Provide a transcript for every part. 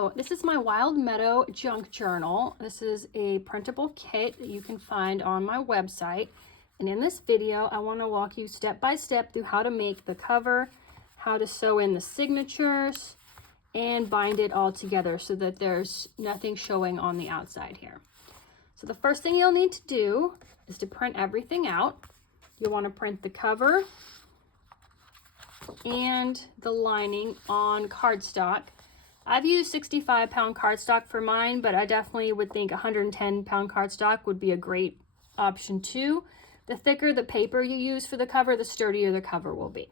Hello, this is my Wild Meadow junk journal. This is a printable kit that you can find on my website. And in this video, I want to walk you step by step through how to make the cover, how to sew in the signatures, and bind it all together so that there's nothing showing on the outside here. So the first thing you'll need to do is to print everything out. You'll want to print the cover and the lining on cardstock. I've used 65-pound cardstock for mine, but I definitely would think 110-pound cardstock would be a great option too. The thicker the paper you use for the cover, the sturdier the cover will be.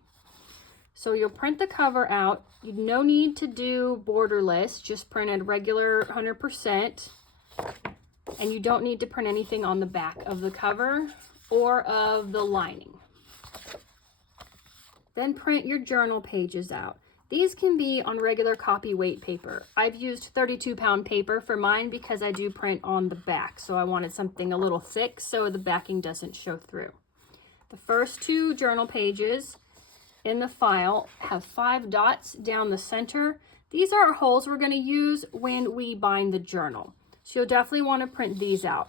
So you'll print the cover out. No need to do borderless, just print a regular 100%. And you don't need to print anything on the back of the cover or of the lining. Then print your journal pages out. These can be on regular copy weight paper. I've used 32-pound paper for mine because I do print on the back, so I wanted something a little thick so the backing doesn't show through. The first two journal pages in the file have 5 dots down the center. These are holes we're going to use when we bind the journal. So you'll definitely want to print these out.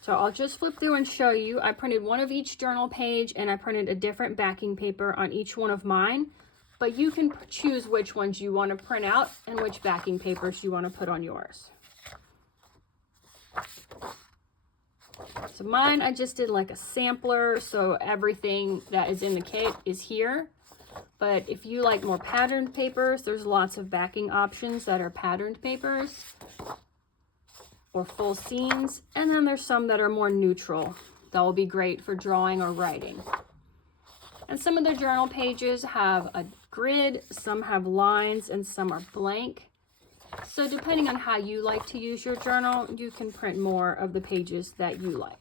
So I'll just flip through and show you. I printed one of each journal page and I printed a different backing paper on each one of mine. But you can choose which ones you want to print out and which backing papers you want to put on yours. So mine, I just did like a sampler, so everything that is in the kit is here. But if you like more patterned papers, there's lots of backing options that are patterned papers or full scenes. And then there's some that are more neutral. That will be great for drawing or writing. And some of the journal pages have a grid, some have lines, and some are blank. So depending on how you like to use your journal, you can print more of the pages that you like.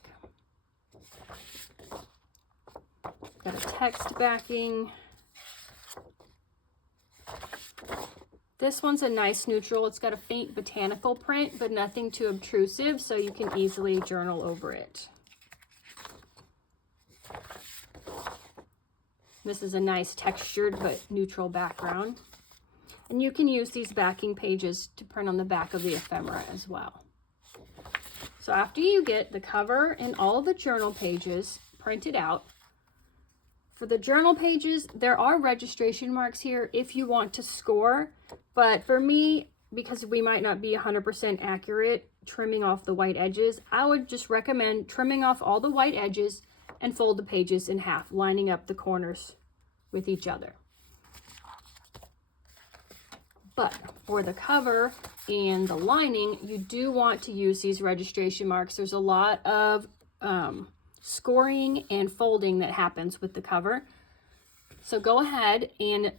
Got a text backing. This one's a nice neutral. It's got a faint botanical print, but nothing too obtrusive, so you can easily journal over it. This is a nice textured but neutral background. And you can use these backing pages to print on the back of the ephemera as well. So after you get the cover and all of the journal pages printed out, for the journal pages, there are registration marks here if you want to score. But for me, because we might not be 100% accurate trimming off the white edges, I would just recommend trimming off all the white edges and fold the pages in half, lining up the corners with each other. But for the cover and the lining, you do want to use these registration marks. There's a lot of scoring and folding that happens with the cover. So go ahead and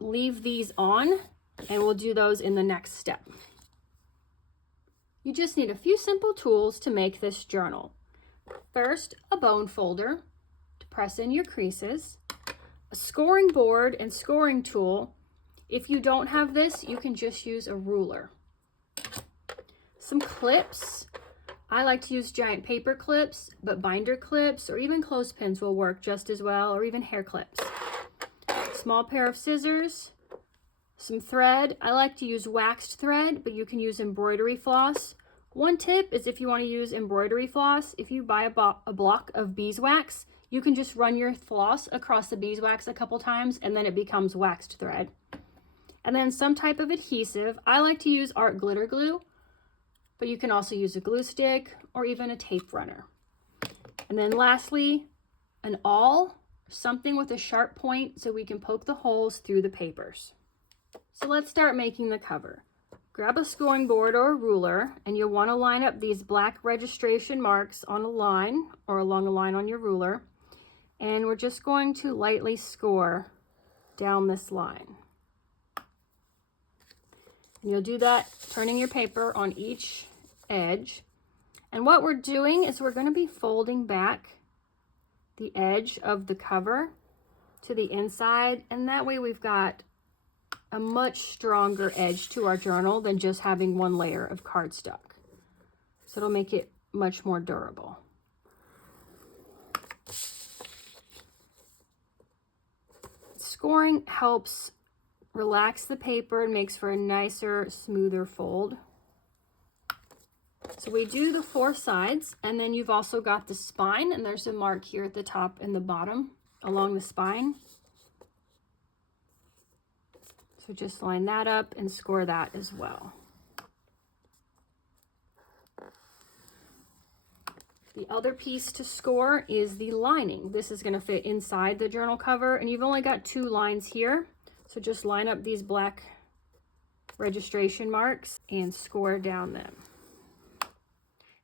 leave these on, and we'll do those in the next step. You just need a few simple tools to make this journal. First, a bone folder to press in your creases, a scoring board and scoring tool. If you don't have this, you can just use a ruler. Some clips. I like to use giant paper clips, but binder clips or even clothespins will work just as well, or even hair clips. Small pair of scissors, some thread. I like to use waxed thread, but you can use embroidery floss. One tip is if you want to use embroidery floss, if you buy a block of beeswax, you can just run your floss across the beeswax a couple times and then it becomes waxed thread. And then some type of adhesive. I like to use art glitter glue, but you can also use a glue stick or even a tape runner. And then lastly, an awl, something with a sharp point so we can poke the holes through the papers. So let's start making the cover. Grab a scoring board or a ruler, and you'll want to line up these black registration marks on a line or along a line on your ruler. And we're just going to lightly score down this line. And you'll do that turning your paper on each edge. And what we're doing is we're going to be folding back the edge of the cover to the inside, and that way we've got a much stronger edge to our journal than just having one layer of cardstock. So it'll make it much more durable. Scoring helps relax the paper and makes for a nicer, smoother fold. So we do the 4 sides, and then you've also got the spine, and there's a mark here at the top and the bottom along the spine. So just line that up and score that as well. The other piece to score is the lining. This is going to fit inside the journal cover, and you've only got 2 lines here. So just line up these black registration marks and score down them.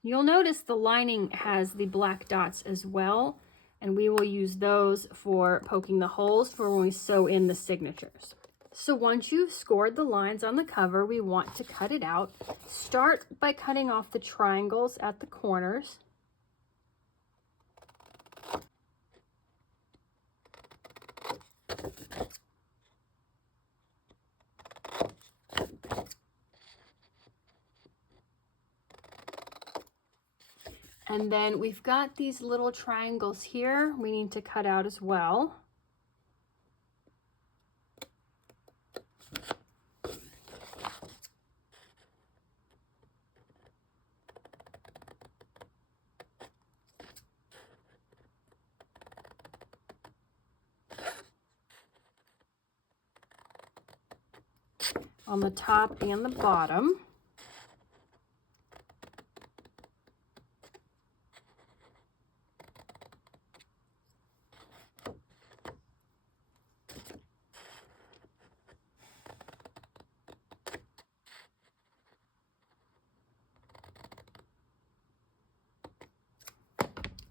You'll notice the lining has the black dots as well, and we will use those for poking the holes for when we sew in the signatures. So once you've scored the lines on the cover, we want to cut it out. Start by cutting off the triangles at the corners. And then we've got these little triangles here we need to cut out as well. On the top and the bottom.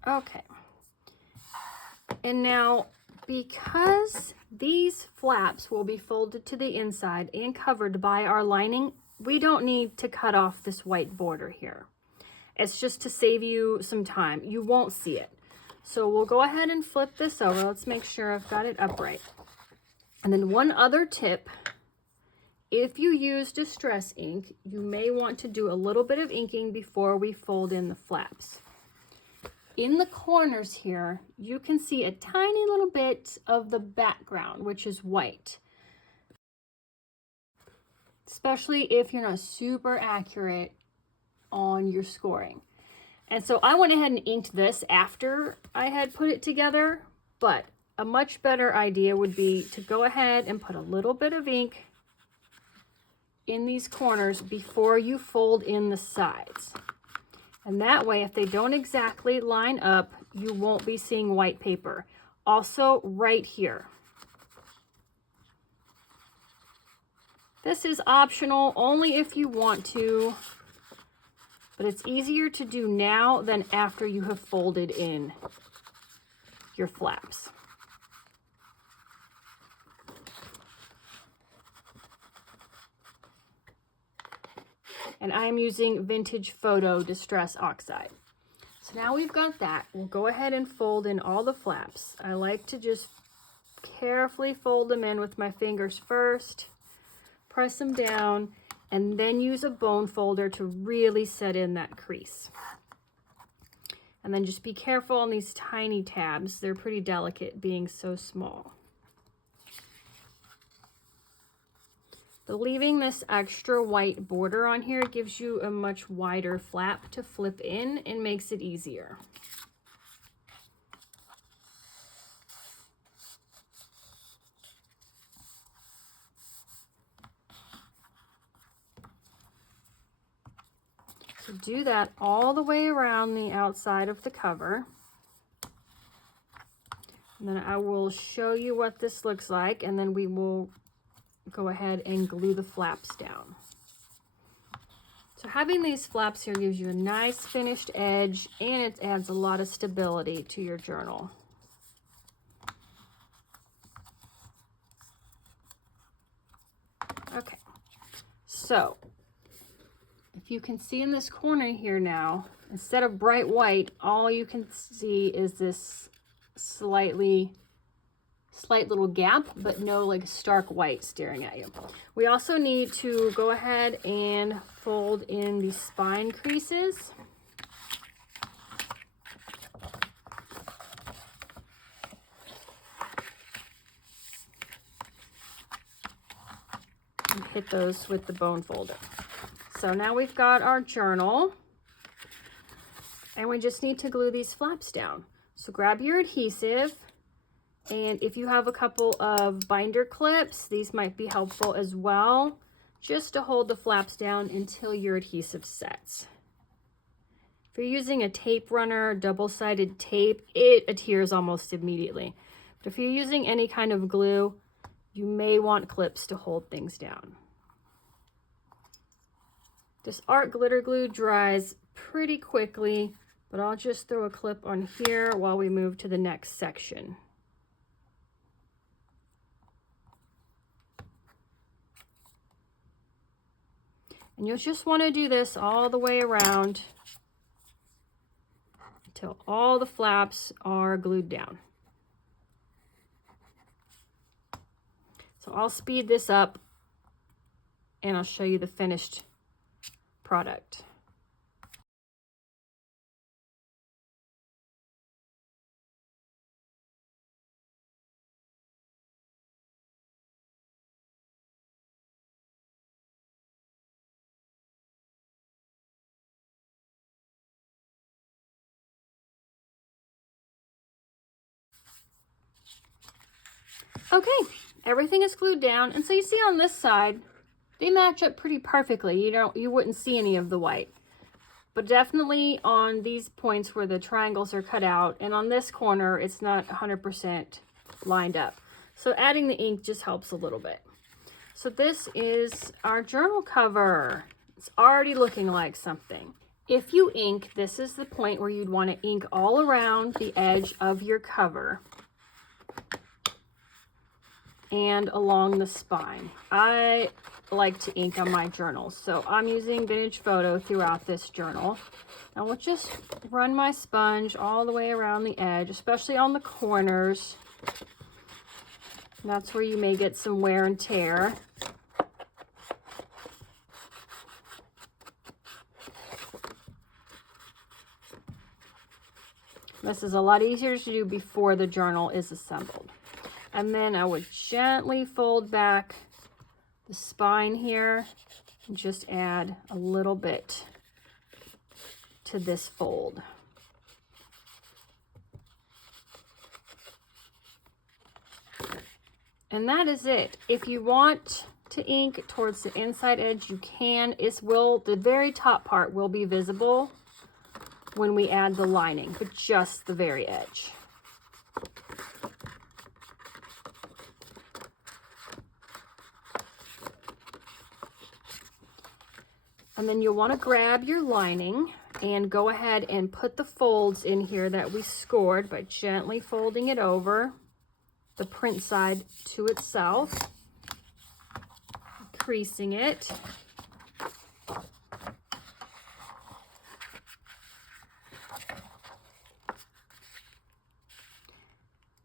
Okay, and now because these flaps will be folded to the inside and covered by our lining, we don't need to cut off this white border here. It's just to save you some time. You won't see it. So we'll go ahead and flip this over. Let's make sure I've got it upright. And then one other tip, if you use distress ink, you may want to do a little bit of inking before we fold in the flaps. In the corners here, you can see a tiny little bit of the background, which is white. Especially if you're not super accurate on your scoring. And so I went ahead and inked this after I had put it together, but a much better idea would be to go ahead and put a little bit of ink in these corners before you fold in the sides. And that way, if they don't exactly line up, you won't be seeing white paper. Also, right here. This is optional only if you want to, but it's easier to do now than after you have folded in your flaps. And I'm using Vintage Photo Distress Oxide. So now we've got that. We'll go ahead and fold in all the flaps. I like to just carefully fold them in with my fingers first, press them down, and then use a bone folder to really set in that crease. And then just be careful on these tiny tabs. They're pretty delicate being so small. But leaving this extra white border on here gives you a much wider flap to flip in and makes it easier. So do that all the way around the outside of the cover. And then I will show you what this looks like, and then we will go ahead and glue the flaps down. So having these flaps here gives you a nice finished edge, and it adds a lot of stability to your journal. Okay, so if you can see in this corner here now, instead of bright white, all you can see is this slight little gap, but no like stark white staring at you. We also need to go ahead and fold in the spine creases. with the bone folder. So now we've got our journal, and we just need to glue these flaps down. So grab your adhesive, and if you have a couple of binder clips, these might be helpful as well, just to hold the flaps down until your adhesive sets. If you're using a tape runner, double-sided tape, it adheres almost immediately. But if you're using any kind of glue, you may want clips to hold things down. This art glitter glue dries pretty quickly, but I'll just throw a clip on here while we move to the next section. And you'll just want to do this all the way around until all the flaps are glued down. So I'll speed this up and I'll show you the finished product. Okay, everything is glued down, and so you see on this side, they match up pretty perfectly. You wouldn't see any of the white. But definitely on these points where the triangles are cut out, and on this corner, it's not 100% lined up. So adding the ink just helps a little bit. So this is our journal cover. It's already looking like something. If you ink, this is the point where you'd want to ink all around the edge of your cover and along the spine. I like to ink on my journals, so I'm using Vintage Photo throughout this journal. Now we'll just run my sponge all the way around the edge, especially on the corners. And that's where you may get some wear and tear. This is a lot easier to do before the journal is assembled. And then I would gently fold back the spine here and just add a little bit to this fold. And that is it. If you want to ink towards the inside edge, you can. The very top part will be visible when we add the lining, but just the very edge. And then you'll want to grab your lining and go ahead and put the folds in here that we scored by gently folding it over the print side to itself, creasing it.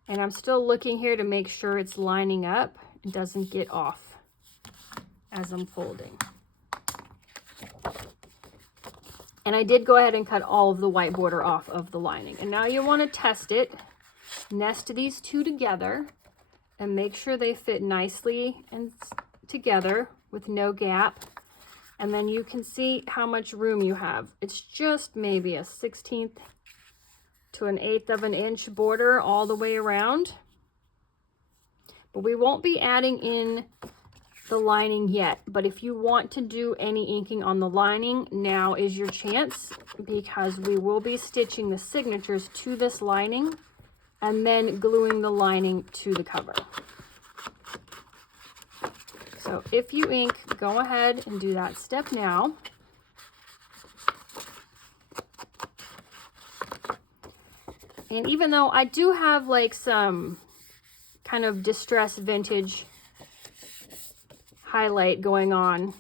And I'm still looking here to make sure it's lining up and doesn't get off as I'm folding. And I did go ahead and cut all of the white border off of the lining. And now you want to test it. Nest these two together and make sure they fit nicely and together with no gap. And then you can see how much room you have. It's just maybe a 1/16 to an 1/8 of an inch border all the way around. But we won't be adding in the lining yet, but if you want to do any inking on the lining, now is your chance, because we will be stitching the signatures to this lining and then gluing the lining to the cover. So if you ink, go ahead and do that step now. And even though I do have like some kind of distressed vintage highlight going on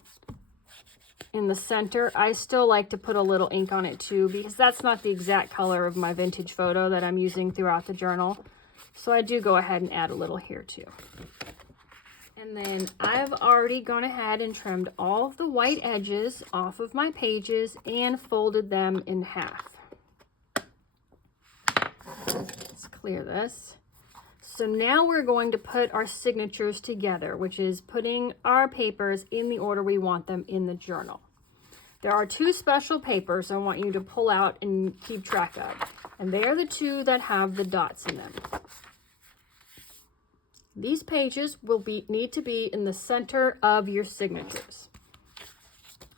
in the center, I still like to put a little ink on it too, because that's not the exact color of my Vintage Photo that I'm using throughout the journal. So I do go ahead and add a little here too. And then I've already gone ahead and trimmed all of the white edges off of my pages and folded them in half. Let's clear this. So now we're going to put our signatures together, which is putting our papers in the order we want them in the journal. There are two special papers I want you to pull out and keep track of, and they are the two that have the dots in them. These pages will need to be in the center of your signatures.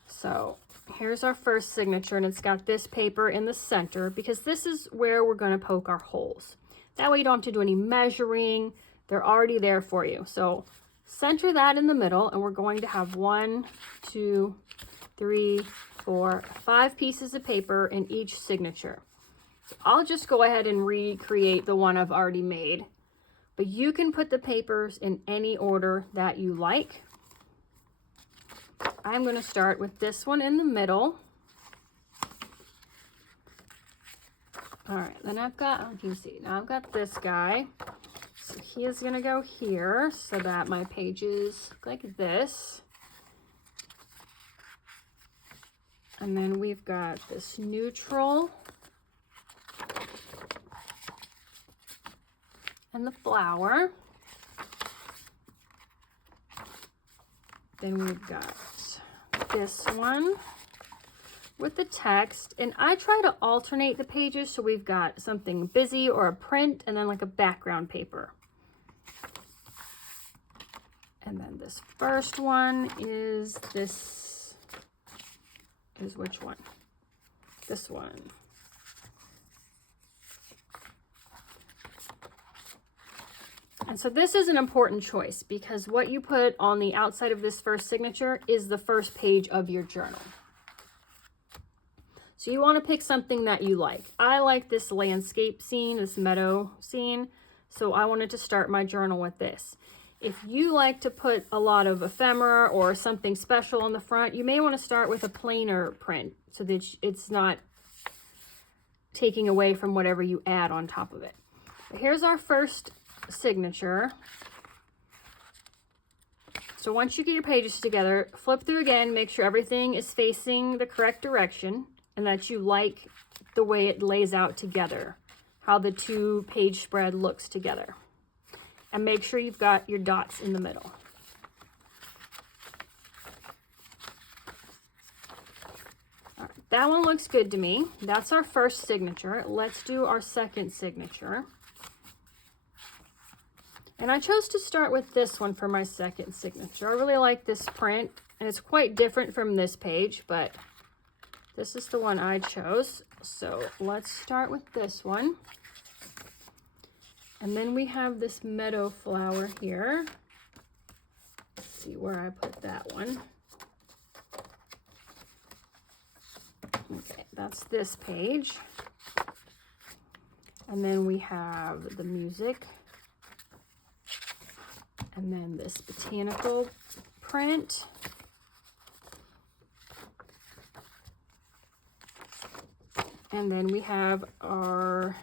So here's our first signature, and it's got this paper in the center because this is where we're going to poke our holes. That way you don't have to do any measuring. They're already there for you. So center that in the middle, and we're going to have 1, 2, 3, 4, 5 pieces of paper in each signature. So I'll just go ahead and recreate the one I've already made, but you can put the papers in any order that you like. I'm going to start with this one in the middle. All right, then I've got, you can see, now I've got this guy. So he is going to go here so that my pages look like this. And then we've got this neutral and the flower. Then we've got this one with the text, and I try to alternate the pages so we've got something busy or a print and then like a background paper. And then this first one is which one? This one. And so this is an important choice because what you put on the outside of this first signature is the first page of your journal. So you want to pick something that you like. I like this landscape scene, this meadow scene, so I wanted to start my journal with this. If you like to put a lot of ephemera or something special on the front, you may want to start with a plainer print so that it's not taking away from whatever you add on top of it. But here's our first signature. So once you get your pages together, flip through again, make sure everything is facing the correct direction and that you like the way it lays out together, how the 2-page spread looks together. And make sure you've got your dots in the middle. All right, that one looks good to me. That's our first signature. Let's do our second signature. And I chose to start with this one for my second signature. I really like this print, and it's quite different from this page, but this is the one I chose. So let's start with this one. And then we have this meadow flower here. Let's see where I put that one. Okay, that's this page. And then we have the music. And then this botanical print. And then we have our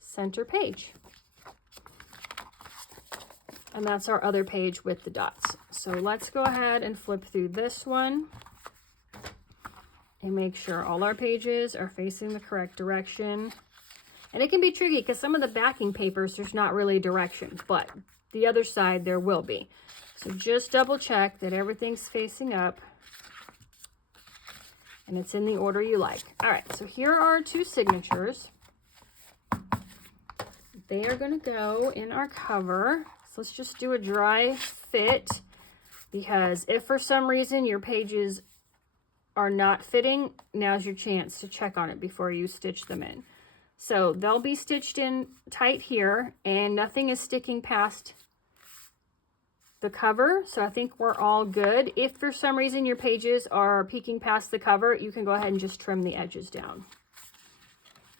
center page. And that's our other page with the dots. So let's go ahead and flip through this one and make sure all our pages are facing the correct direction. And it can be tricky because some of the backing papers, there's not really direction, but the other side there will be. So just double check that everything's facing up and it's in the order you like. All right, so here are our 2 signatures. They are going to go in our cover. So let's just do a dry fit, because if for some reason your pages are not fitting, now's your chance to check on it before you stitch them in. So they'll be stitched in tight here, and nothing is sticking past the cover. So I think we're all good. If for some reason your pages are peeking past the cover, you can go ahead and just trim the edges down.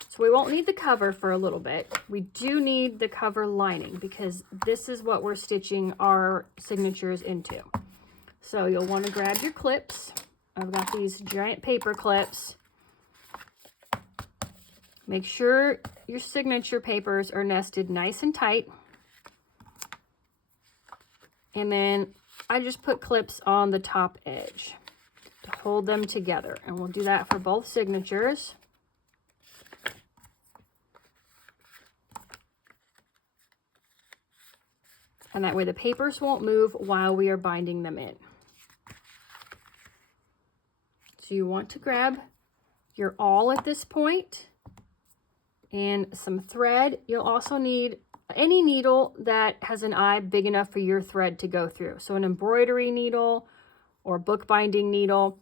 So we won't need the cover for a little bit. We do need the cover lining because this is what we're stitching our signatures into. So you'll want to grab your clips. I've got these giant paper clips. Make sure your signature papers are nested nice and tight. And then I just put clips on the top edge to hold them together. And we'll do that for both signatures. And that way the papers won't move while we are binding them in. So you want to grab your awl at this point and some thread. You'll also need any needle that has an eye big enough for your thread to go through. So an embroidery needle or bookbinding needle.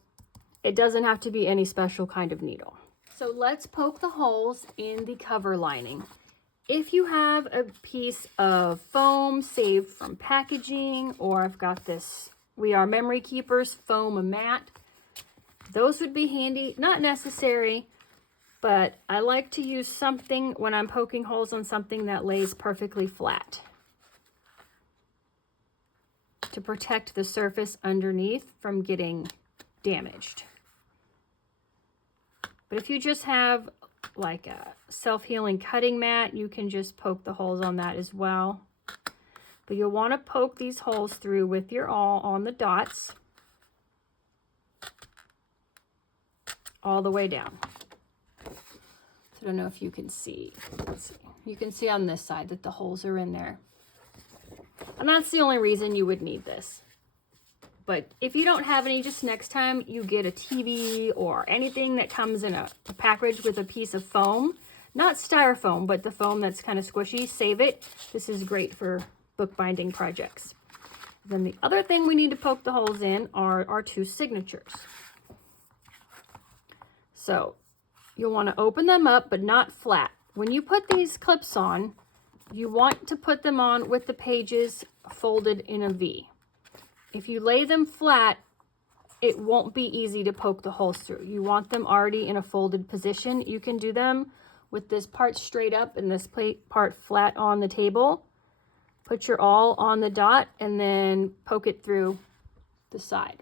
It doesn't have to be any special kind of needle. So let's poke the holes in the cover lining. If you have a piece of foam saved from packaging, or I've got this We Are Memory Keepers foam mat, those would be handy. Not necessary, but I like to use something when I'm poking holes on something that lays perfectly flat to protect the surface underneath from getting damaged. But if you just have like a self-healing cutting mat, you can just poke the holes on that as well. But you'll want to poke these holes through with your awl on the dots all the way down. So I don't know if you can see. Let's see. You can see on this side that the holes are in there. And that's the only reason you would need this. But if you don't have any, just next time you get a TV or anything that comes in a package with a piece of foam, not styrofoam, but the foam that's kind of squishy, save it. This is great for bookbinding projects. Then the other thing we need to poke the holes in are our two signatures. So you'll want to open them up, but not flat. When you put these clips on, you want to put them on with the pages folded in a V. If you lay them flat, it won't be easy to poke the holes through. You want them already in a folded position. You can do them with this part straight up and this part flat on the table. Put your awl on the dot and then poke it through the side.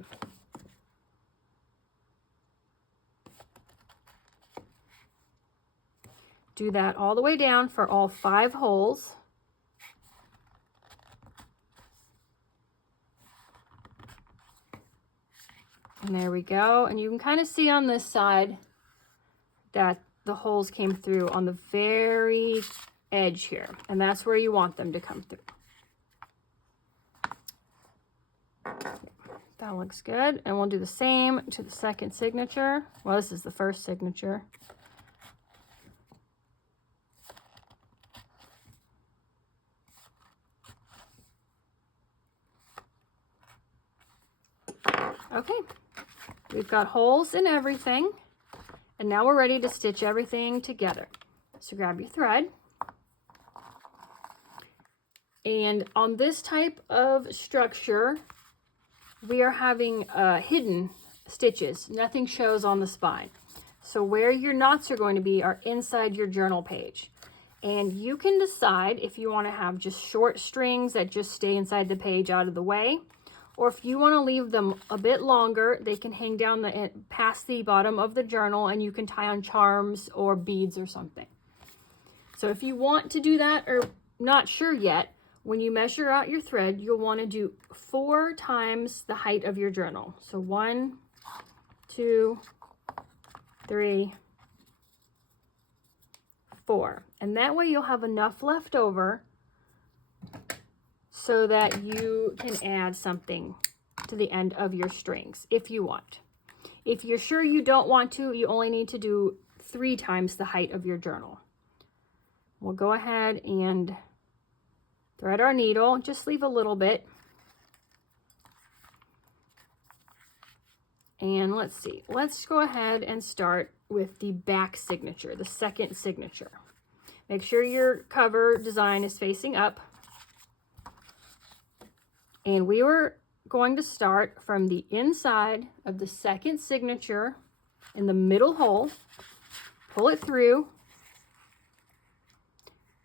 Do that all the way down for all 5 holes. And there we go. And you can kind of see on this side that the holes came through on the very edge here. And that's where you want them to come through. That looks good. And we'll do the same to the second signature. Well, this is the first signature. Okay, we've got holes in everything, and now we're ready to stitch everything together. So grab your thread, and on this type of structure, we are having hidden stitches. Nothing shows on the spine. So where your knots are going to be are inside your journal page. And you can decide if you want to have just short strings that just stay inside the page out of the way, or if you want to leave them a bit longer, they can hang down past the bottom of the journal, and you can tie on charms or beads or something. So if you want to do that or not sure yet, when you measure out your thread, you'll want to do 4 times the height of your journal. So 1, 2, 3, 4. And that way you'll have enough left over so that you can add something to the end of your strings if you want. If you're sure you don't want to, you only need to do 3 times the height of your journal. We'll go ahead and thread our needle, just leave a little bit. And let's see, let's go ahead and start with the back signature, the second signature. Make sure your cover design is facing up. And we were going to start from the inside of the second signature in the middle hole, pull it through.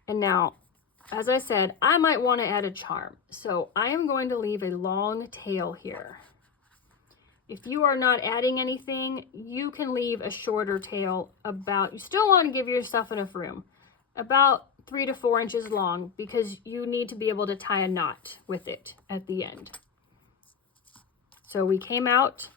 And now, as I said, I might want to add a charm. So I am going to leave a long tail here. If you are not adding anything, you can leave a shorter tail you still want to give yourself enough room, about 3 to 4 inches long, because you need to be able to tie a knot with it at the end. So we came out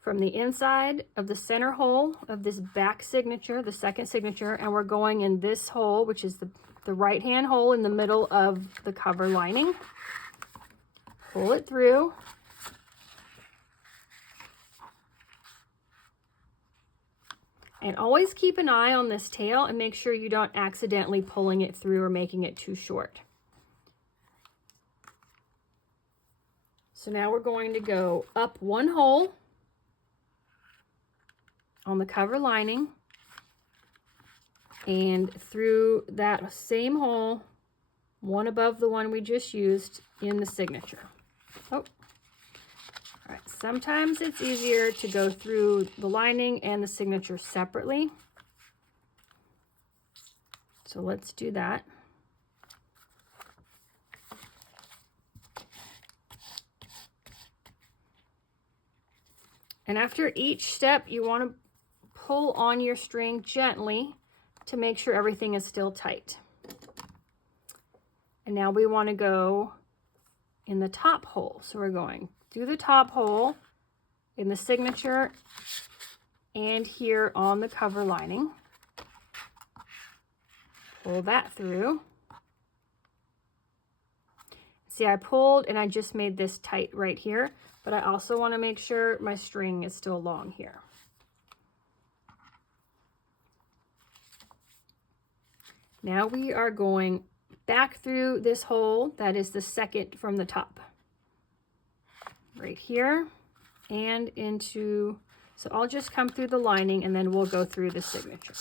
from the inside of the center hole of this back signature, the second signature, and we're going in this hole, which is the right hand hole in the middle of the cover lining. pull it through. And always keep an eye on this tail and make sure you don't accidentally pulling it through or making it too short. So now we're going to go up one hole on the cover lining and through that same hole, one above the one we just used, in the signature. Oh, all right. Sometimes it's easier to go through the lining and the signature separately. So let's do that. And after each step, you want to pull on your string gently to make sure everything is still tight. And now we want to go in the top hole. So we're going through the top hole in the signature and here on the cover lining. Pull that through. See, I pulled and I just made this tight right here, but I also want to make sure my string is still long here. Now we are going back through this hole that is the second from the top. Right here and into, so I'll just come through the lining and then we'll go through the signature.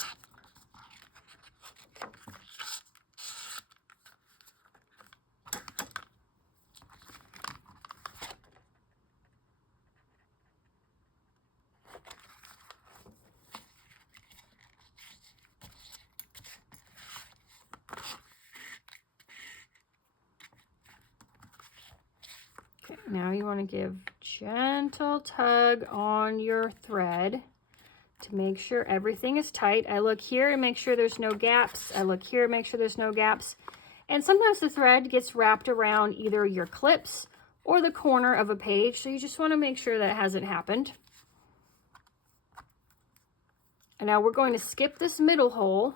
Now you want to give gentle tug on your thread to make sure everything is tight. I look here and make sure there's no gaps. I look here and make sure there's no gaps. And sometimes the thread gets wrapped around either your clips or the corner of a page. So you just want to make sure that hasn't happened. And now we're going to skip this middle hole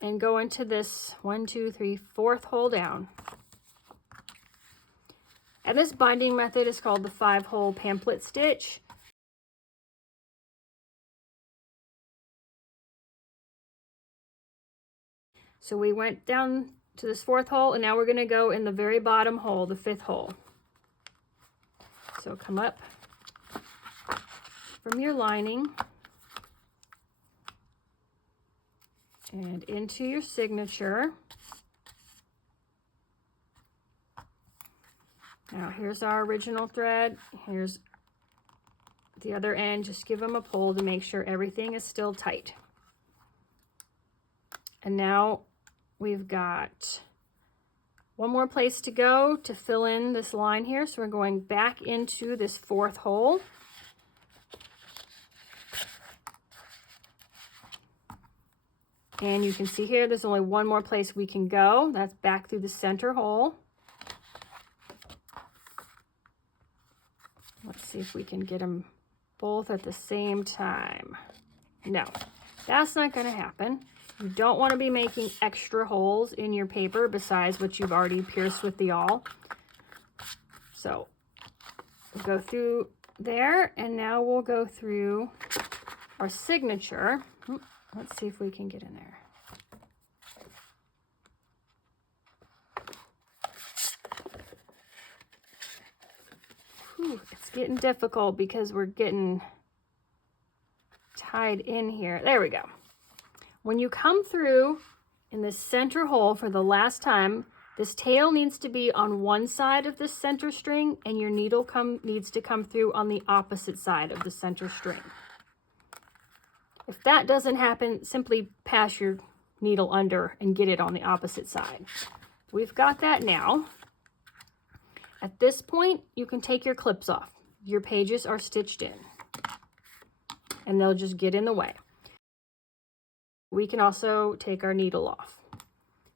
and go into this 1, 2, 3, 4th hole down. And this binding method is called the 5-hole pamphlet stitch. So we went down to this 4th hole and now we're going to go in the very bottom hole, the 5th hole. So come up from your lining and into your signature. Now here's our original thread. Here's the other end. Just give them a pull to make sure everything is still tight. And now we've got one more place to go to fill in this line here. So we're going back into this 4th hole. And you can see here, there's only one more place we can go. That's back through the center hole. Let's see if we can get them both at the same time. No, that's not going to happen. You don't want to be making extra holes in your paper besides what you've already pierced with the awl. So we'll go through there, and now we'll go through our signature. Let's see if we can get in there. Whew, it's getting difficult because we're getting tied in here. There we go. When you come through in this center hole for the last time, this tail needs to be on one side of the center string and your needle needs to come through on the opposite side of the center string. If that doesn't happen, simply pass your needle under and get it on the opposite side. We've got that now. At this point, you can take your clips off. Your pages are stitched in and they'll just get in the way. We can also take our needle off.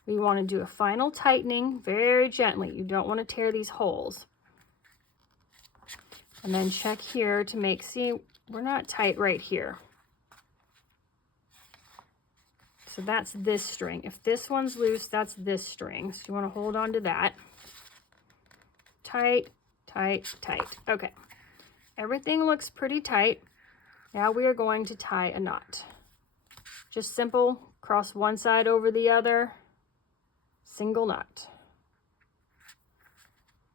We want to do a final tightening very gently. You don't want to tear these holes. And then check here to make, see, we're not tight right here. So that's this string. If this one's loose, that's this string. So you want to hold on to that tight, tight, tight. Okay, everything looks pretty tight. Now we are going to tie a knot. Just simple, cross one side over the other, single knot.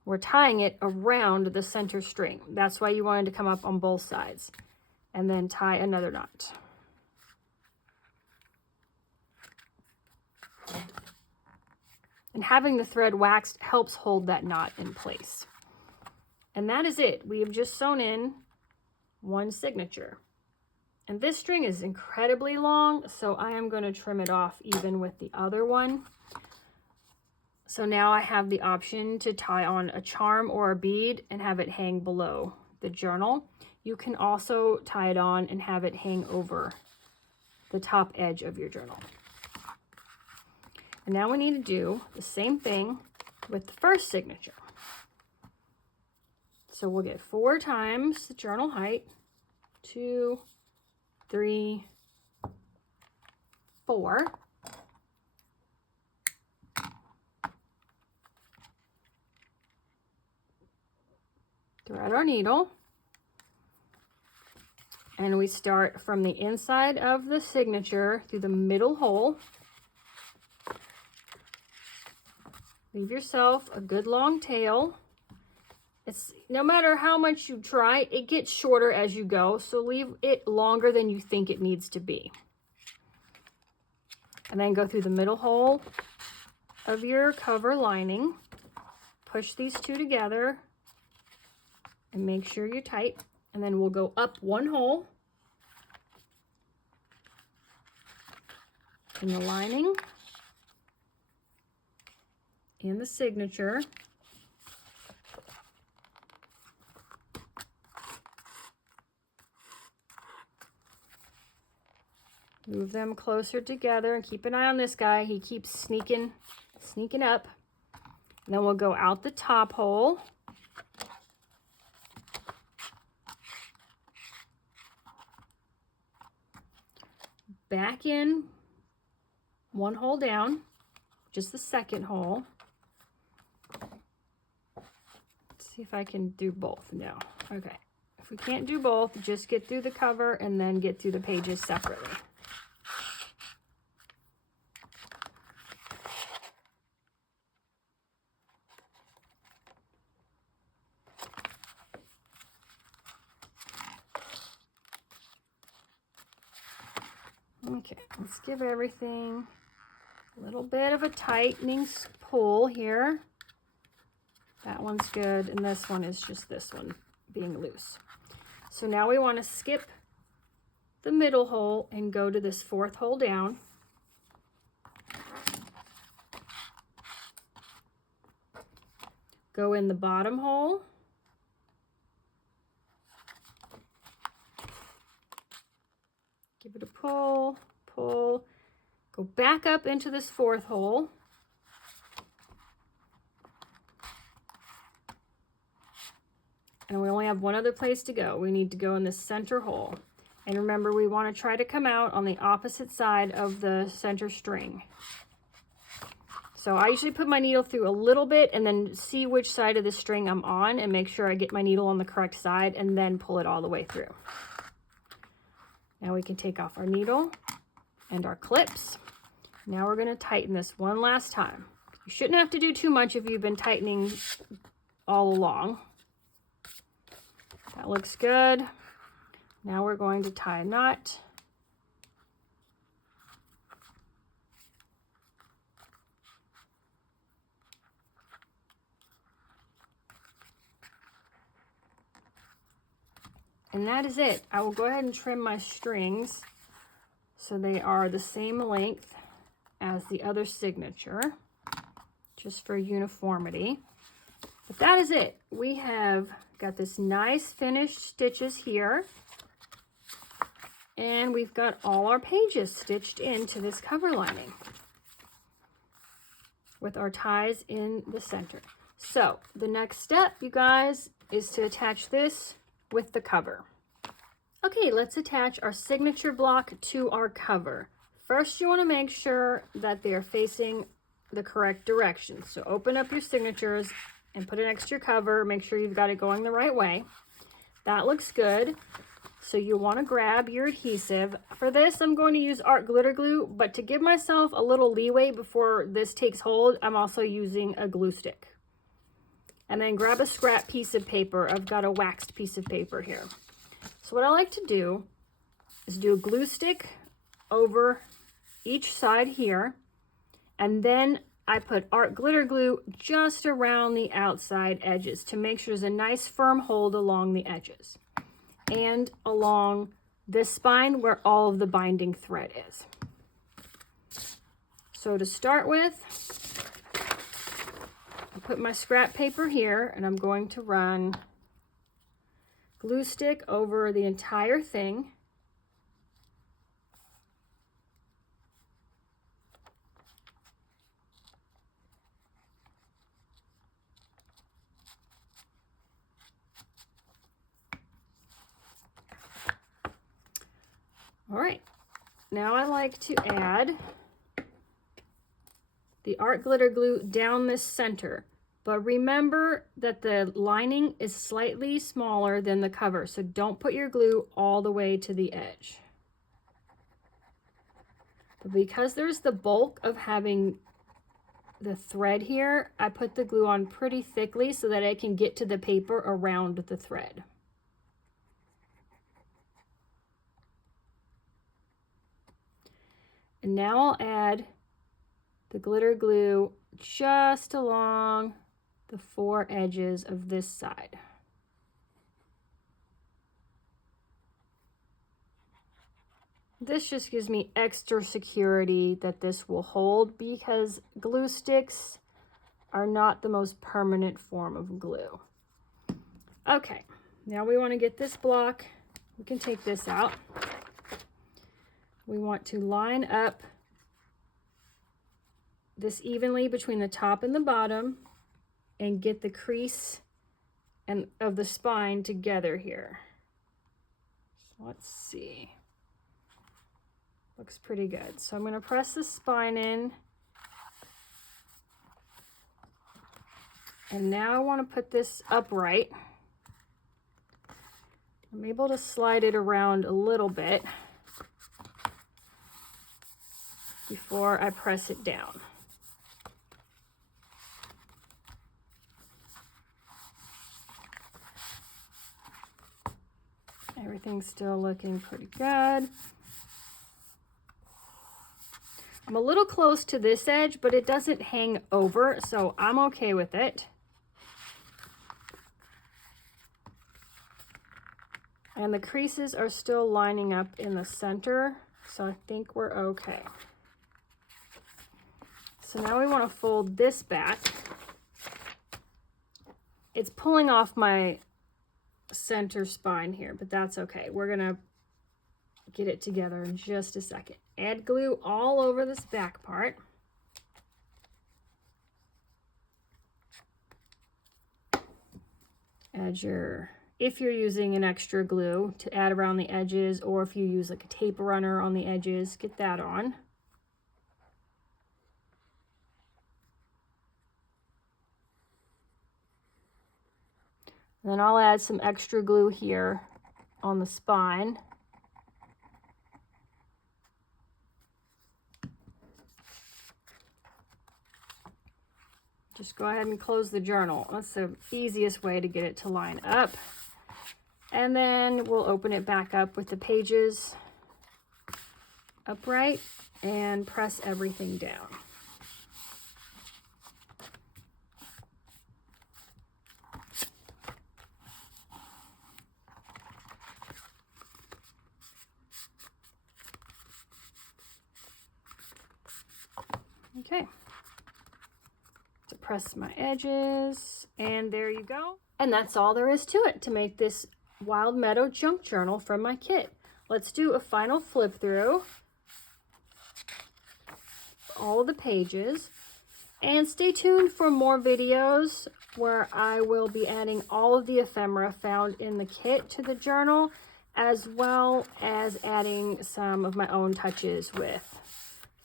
We're tying it around the center string. That's why you wanted to come up on both sides. And then tie another knot. And having the thread waxed helps hold that knot in place. And that is it. We have just sewn in one signature. And this string is incredibly long, so I am going to trim it off even with the other one. So now I have the option to tie on a charm or a bead and have it hang below the journal. You can also tie it on and have it hang over the top edge of your journal. And now we need to do the same thing with the first signature. So we'll get 4 times the journal height, 2, 3, 4. Thread our needle. And we start from the inside of the signature through the middle hole. Leave yourself a good long tail. It's no matter how much you try, it gets shorter as you go, so leave it longer than you think it needs to be. And then go through the middle hole of your cover lining. Push these two together and make sure you're tight. And then we'll go up one hole in the lining and the signature. Move them closer together and keep an eye on this guy. He keeps sneaking up. And then we'll go out the top hole. Back in one hole down, just the second hole. Let's see if I can do both. No. Okay. If we can't do both, just get through the cover and then get through the pages separately. Okay, let's give everything a little bit of a tightening pull here. That one's good, and this one is just this one being loose. So now we want to skip the middle hole and go to this 4th hole down. Go in the bottom hole. Give it a pull, pull. Go back up into this 4th hole. And we only have one other place to go. We need to go in this center hole. And remember, we want to try to come out on the opposite side of the center string. So I usually put my needle through a little bit and then see which side of the string I'm on and make sure I get my needle on the correct side and then pull it all the way through. Now we can take off our needle and our clips. Now we're going to tighten this one last time. You shouldn't have to do too much if you've been tightening all along. That looks good. Now we're going to tie a knot. And that is it. I will go ahead and trim my strings so they are the same length as the other signature, just for uniformity. But that is it. We have got this nice finished stitches here, and we've got all our pages stitched into this cover lining with our ties in the center. So the next step, you guys, is to attach this with the cover. Okay, let's attach our signature block to our cover. First, you want to make sure that they're facing the correct direction. So open up your signatures and put it next to your cover. Make sure you've got it going the right way. That looks good. So you want to grab your adhesive. For this, I'm going to use art glitter glue, but to give myself a little leeway before this takes hold, I'm also using a glue stick. And then grab a scrap piece of paper. I've got a waxed piece of paper here. So what I like to do is do a glue stick over each side here, and then I put art glitter glue just around the outside edges to make sure there's a nice firm hold along the edges and along this spine where all of the binding thread is. So to start with, I put my scrap paper here and I'm going to run glue stick over the entire thing. All right, now I like to add the art glitter glue down this center, but remember that the lining is slightly smaller than the cover, so don't put your glue all the way to the edge. But because there's the bulk of having the thread here, I put the glue on pretty thickly so that I can get to the paper around the thread. And now I'll add the glitter glue just along the four edges of this side. This just gives me extra security that this will hold because glue sticks are not the most permanent form of glue. Okay, now we want to get this block. We can take this out. We want to line up this evenly between the top and the bottom and get the crease and of the spine together here. So let's see. Looks pretty good. So I'm going to press the spine in. And now I want to put this upright. I'm able to slide it around a little bit before I press it down. Everything's still looking pretty good. I'm a little close to this edge, but it doesn't hang over, so I'm okay with it. And the creases are still lining up in the center, so I think we're okay. So now we want to fold this back. It's pulling off my center spine here, but that's okay. We're gonna get it together in just a second. Add glue all over this back part. Add your, if you're using an extra glue to add around the edges, or if you use like a tape runner on the edges, get that on. And then I'll add some extra glue here on the spine. Just go ahead and close the journal. That's the easiest way to get it to line up. And then we'll open it back up with the pages upright and press everything down. Okay, to press my edges, and there you go. And that's all there is to it to make this Wild Meadow junk journal from my kit. Let's do a final flip through all of the pages, and stay tuned for more videos where I will be adding all of the ephemera found in the kit to the journal, as well as adding some of my own touches with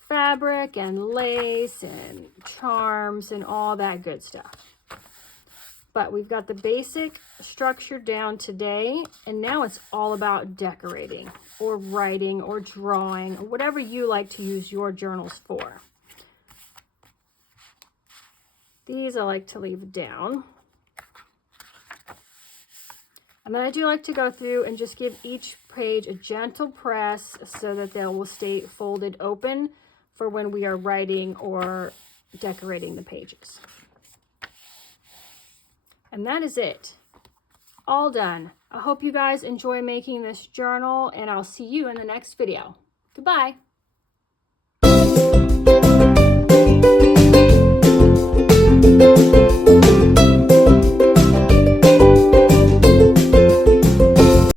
fabric and lace and charms and all that good stuff. But we've got the basic structure down today, and now it's all about decorating or writing or drawing or whatever you like to use your journals for. These I like to leave down. And then I do like to go through and just give each page a gentle press so that they will stay folded open for when we are writing or decorating the pages. And that is it. All done. I hope you guys enjoy making this journal, and I'll see you in the next video. Goodbye.